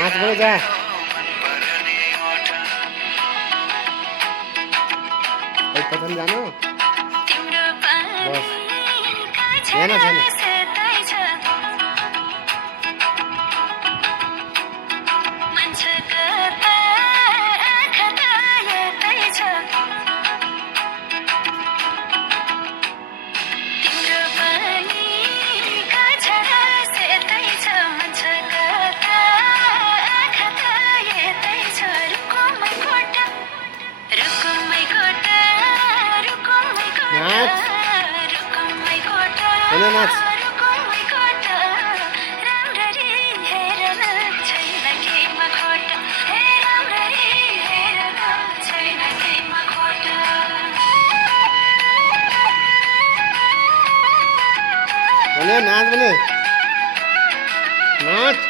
नाच बोल जा पतन जानु बस छैन छैन नाच होइन नाच भने नाच भने नाच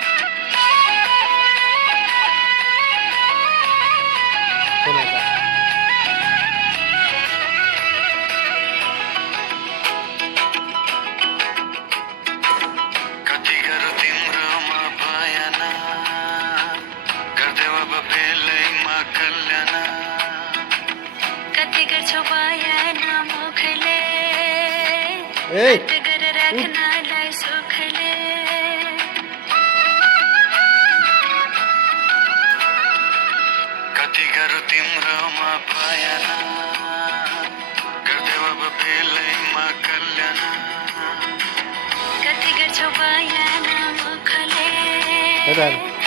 कति गरौँ तिम्रोमा भएन गर्देऊ अब बेलैमा कल्याण कति गर्छौ भएन मुखले ए गरेर राख्नलाई सुखले कति गरौँ तिम्रोमा भएन गर्देऊ अब बेलैमा कल्याण कति गर्छौ भएन मुखले हेर